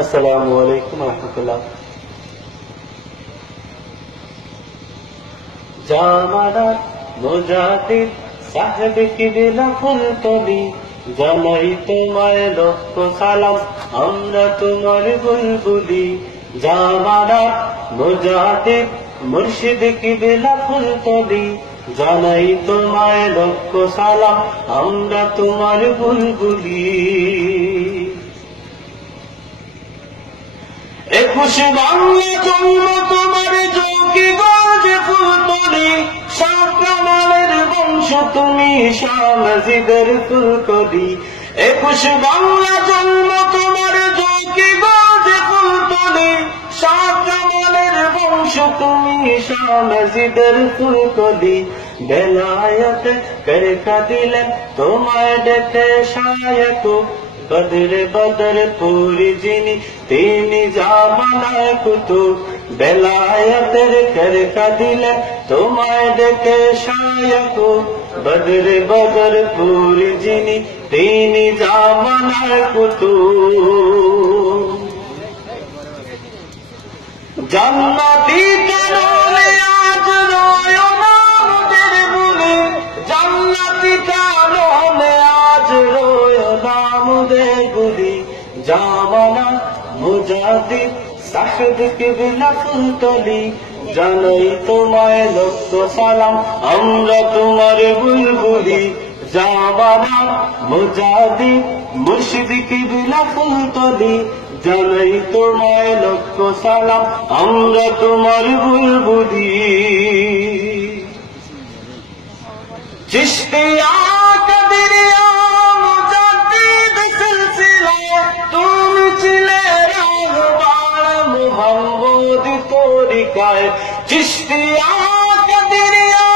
আসসালামু আলাইকুম রহমতুল্লাহ। জামানার মুজাহিদ সাহেব কিবলা ফুলতলি, জানাই তোমায় লক্ষ সালাম, আমরা তোমার বুলবুলি। জামানার মুজাহিদ মুর্শিদ কিবলা ফুলতলি, জানাই তোমায় লক্ষ সালাম, আমরা তোমার বুলবুলি। 21 বাংলা জন্ম তোমার জকিগঞ্জে ফুলতলি, শাহজালালের বংশ তুমি, শাহ নাজিদের ফুলকলি। 21 বাংলা জন্ম তোমার জকিগঞ্জে ফুলতলি, শাহজালালের বংশ তুমি, শাহ নাজিদের ফুলকলি। বেলায়েতে করকা দিলেন তোমায় ডেকে শায়ক, বদরে বদর পুরি যিনি তিনি জামানায় কুতুব। বেলায়েতের করকা দিলেন তোমায় ডেকে শায়ক, বদরে বদর পুরি যিনি তিনি জামানায় কুতুব। জান্নাতি কারণে আজ রয় না মোদের ভুলে, জান্নাতি কারণে আজ রয় না মোদের ভুলে। জামানা মুজাহিদ সাহেব কিবলা ফুলতলি, জানাই তোমায় লক্ষ সালাম, আমরা তোমার বুলবুলি। জামানা মুজাহিদ মুর্শিদ কিবলা ফুলতলি, জানাই তোমায় লক্ষ সালাম, আমরা তোমার বুলবুলি। চিশতিয়া কাদেরিয়া মুজাদ্দিদ সিলসিলায় তুমি ছিলে রাহবার মুহাম্মদি তরিকায়। চিশতিয়া কাদেরিয়া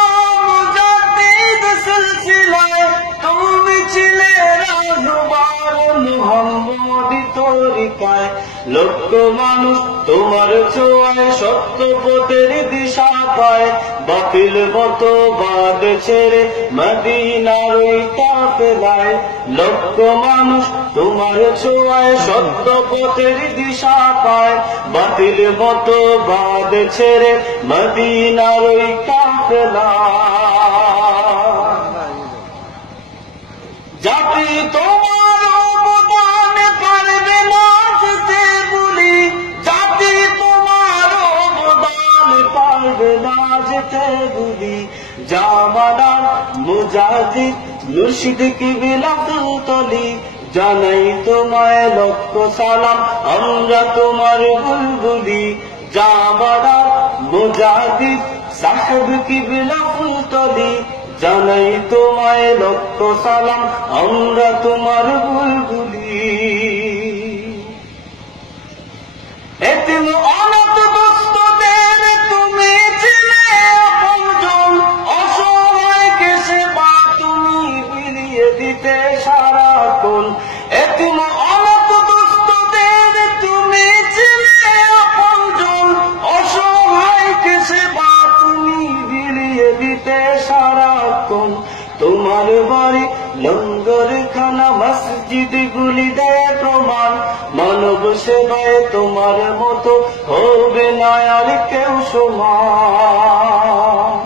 মুজাদ্দিদ সিলসিলায় তুমি ছিলে রাহবার মুহাম্মদি তরিকায়। লক্ষ মানুষ তোমার ছোঁয়ায় সত্য পথের দিশা পায়, বাতিল মতবাদ ছেড়ে মদিনার ওই কাফেলায়। লক্ষ মানুষ তোমার ছোঁয়ায় সত্য পথের দিশা পায়, বাতিল মতবাদ ছেড়ে মদিনার ওই কাফেলায়। জাতি তোমার অবদান পারবে না যেতে ভুলি, জাতি তোমার অবদান পারবে না যেতে ভুলি। জামানার মুজাহিদ মুর্শিদ কিবলা ফুলতলি, জানাই তোমায় লক্ষ সালাম, আমরা তোমার বুলবুলি। জামানার মুজাহিদ সাহেব কিবলা ফুলতলি, জানাই তোমায় লক্ষ সালাম, আমরা তোমার বুলবুলি। এতিম অনাথ দুস্থদের তুমি ছিলে আপনজন, অসহায়কে সেবা তুমি বিলিয়ে দিতে সারাক্ষণ। এতিম অনাথ দুস্থদের তুমি ছিলে আপনজন, অসহায়কে সেবা তুমি বিলিয়ে দিতে সারাক্ষণ। তোমার বাড়ি লঙ্গরখানা মসজিদ গুলি দেয় প্রমাণ, মানব সেবায় তোমার মতো হবে না আর কেউ সমান।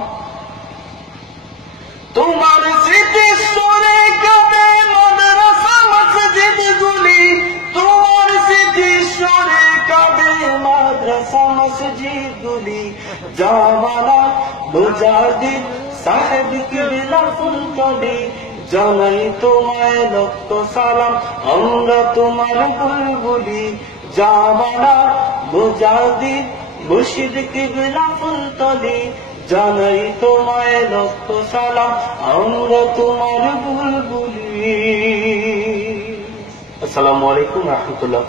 তোমার স্মৃতি সরে কাঁদে মাদ্রাসা মসজিদ গুলি, তোমার স্মৃতি সরে কাঁদে মাদ্রাসা মসজিদ গুলি। জামানা মুজাহিদ সাহেব কিবলা ফুলতলি, জানাই তোমায় লক্ষ সালাম, আমরা তোমার বুলবুলি। জামানা মুজাহিদ মুর্শিদ কিবলা ফুলতলি, জানাই তোমায় লক্ষ সালাম, আমরা তোমার বুলবুলি। আসসালামু আলাইকুম রহমতুল্লাহ।